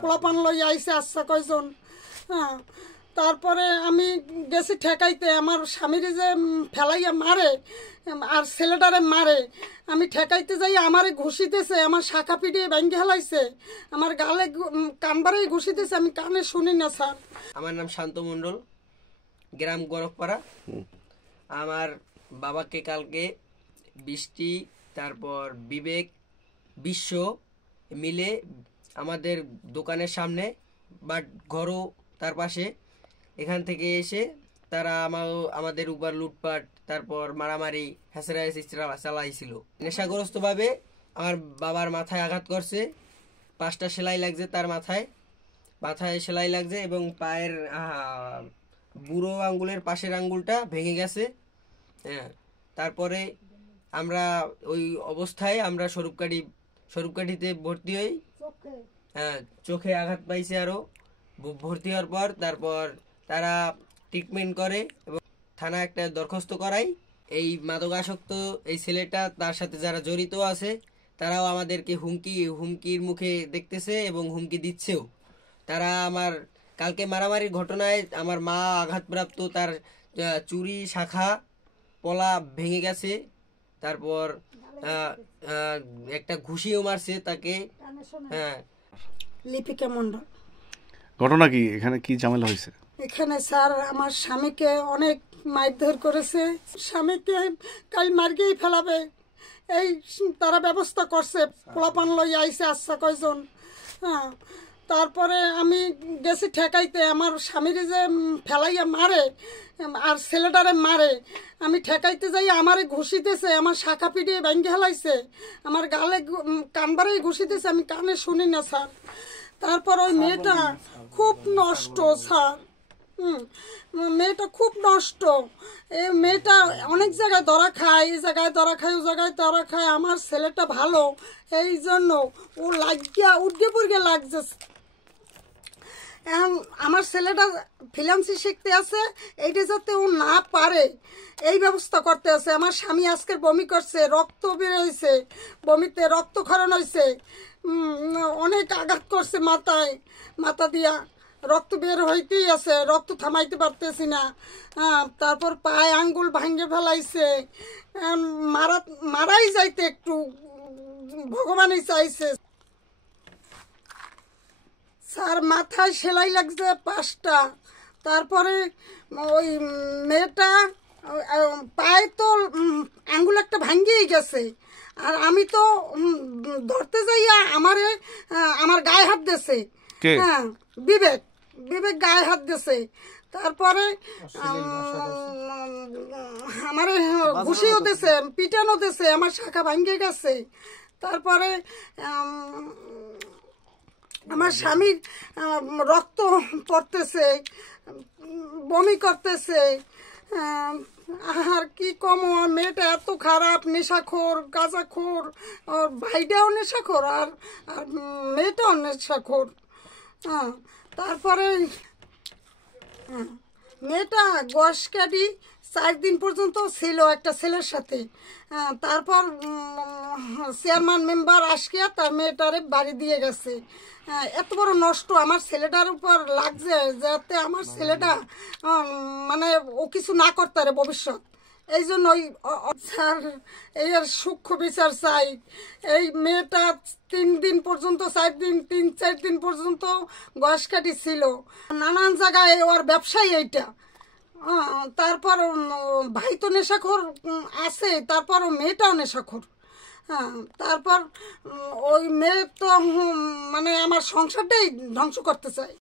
পোলাপান লই আইসে আচ্ছা কয়জন। হ্যাঁ, তারপরে আমি গেছি ঠেকাইতে, আমার স্বামীরে যে ফেলাইয়া মারে আর ছেলেটারে মারে, আমি ঠেকাইতে যাই আমারে ঘুষিতেছে, আমার শাখা পিটিয়ে ভেঙে হেলাইছে, আমার গালে কানবারেই ঘুষিতেছে, আমি কানে শুনি না স্যার। আমার নাম শান্ত মণ্ডল, গ্রাম গরকপাড়া। আমার বাবাকে কালকে বৃষ্টি, তারপর বিবেক, বিশ্ব মিলে আমাদের দোকানের সামনে বাট ঘরও তার পাশে, এখান থেকে এসে তারা আমাদের উপর লুটপাট, তারপর মারামারি হেসরাহেসি চালাইছিল। নেশাগ্রস্তভাবে আমার বাবার মাথায় আঘাত করছে, 5টা সেলাই লাগছে তার মাথায় সেলাই লাগছে, এবং পায়ের বুড়ো আঙ্গুলের পাশের আঙ্গুলটা ভেঙে গেছে। হ্যাঁ, তারপরে আমরা ওই অবস্থায় আমরা স্বরূপকাঠিতে ভর্তি হই। হ্যাঁ, চোখে আঘাত পাইছে আরো। ভর্তি হওয়ার পর তারপর তারা ট্রিটমেন্ট করে এবং থানা একটা দরখাস্ত করায়। এই মাদকাসক্ত এই ছেলেটা, তার সাথে যারা জড়িত আছে তারাও আমাদেরকে হুমকির মুখে দেখতেছে এবং হুমকি দিচ্ছেও। তারা আমার কালকে মারামারির ঘটনায় আমার মা আঘাতপ্রাপ্ত, তার চুরি শাখা পলা ভেঙে গেছে, তারপর একটা ঘুষিও মারছে তাকে। হ্যাঁ। লিপিকা মণ্ডল। ঘটনা কি, এখানে কি ঝামেলা হয়েছে? এখানে স্যার আমার স্বামীকে অনেক মারধর করেছে, স্বামীকে কাল মার্গেই ফেলাবে এই তারা ব্যবস্থা করছে, পোলাপান লই আইসে আচ্ছা কয়জন। হ্যাঁ, তারপরে আমি গেছি ঠেকাইতে, আমার স্বামীরে যে ফেলাইয়া মারে আর ছেলেটারে মারে, আমি ঠেকাইতে যাই আমারে ঘুষিতেছে, আমার শাখা পিটিয়ে ভেঙে হেলাইছে, আমার গালে কানবারেই ঘুষিতেছে, আমি কানে শুনি না স্যার। তারপর ওই মেয়েটা খুব নষ্ট স্যার, মেয়েটা খুব নষ্ট। এই মেয়েটা অনেক জায়গায় ধরা খায়, এই জায়গায় ধরা খায়, ও জায়গায় ধরা খায়। আমার ছেলেটা ভালো, এই জন্য ও লাগিয়া উঠে পড়ে লাগছে। এখন আমার ছেলেটা ফ্রিল্যান্সিং শিখতে আছে, এইটা যাতে ও না পারে এই ব্যবস্থা করতে আছে। আমার স্বামী আজকের বমি করছে, রক্ত বের হয়েছে, বমিতে রক্তক্ষরণ হয়েছে, অনেক আঘাত করছে মাথা দিয়া রক্ত বের হইতেই আছে, রক্ত থামাইতে পারতেছি না। তারপর পায়ে আঙ্গুল ভাঙ্গে ফেলাইছে, মারাই যাইতে একটু ভগবানই চাইছে। স্যার মাথায় সেলাই লাগছে 5টা, তারপরে ওই মেয়েটা পায়ে তো আঙ্গুল একটা ভাঙ্গিয়েই গেছে, আর আমি তো ধরতে যাইয়া আমার গায়ে হাত দিয়েছে। হ্যাঁ, বিবেক গায়ে হাত দিয়েছে। তারপরে আমার ঘুষিও দিয়েছে, পিটানো দিয়েছে, আমার শাখা ভাঙ্গে গেছে। তারপরে আমার স্বামীর রক্ত পড়তেছে, বমি করতেছে। আর কি কম, মেয়েটা এত খারাপ, নেশাখোর, গাঁজাখোর, ওর ভাইটাও নেশাখোর আর মেয়েটাও নেশাখোর। তারপরে মেয়েটা গোয়াসকাটি 4 দিন পর্যন্ত ছিল একটা ছেলের সাথে। তারপর চেয়ারম্যান মেম্বার আসকিয়া তার মেয়েটারে বাড়ি দিয়ে গেছে। এত বড় নষ্ট আমার ছেলেটার উপর লাগছে, যাতে আমার ছেলেটা মানে ও কিছু না করতে পারে ভবিষ্যৎ। এই জন্য স্যার এর সূক্ষ্ম বিচার চাই। এই মেয়েটা 3 দিন পর্যন্ত 3-4 দিন পর্যন্ত গোয়াসকাটি ছিল, নানান জায়গায় ওর ব্যবসায়ী এইটা। তারপর ভাই তো নেশাখোর আছে, তারপর মেয়েটাও নেশাখোর। হ্যাঁ, তারপর ওই মেয়ে তো মানে আমার সংসারটাই ধ্বংস করতে চাই।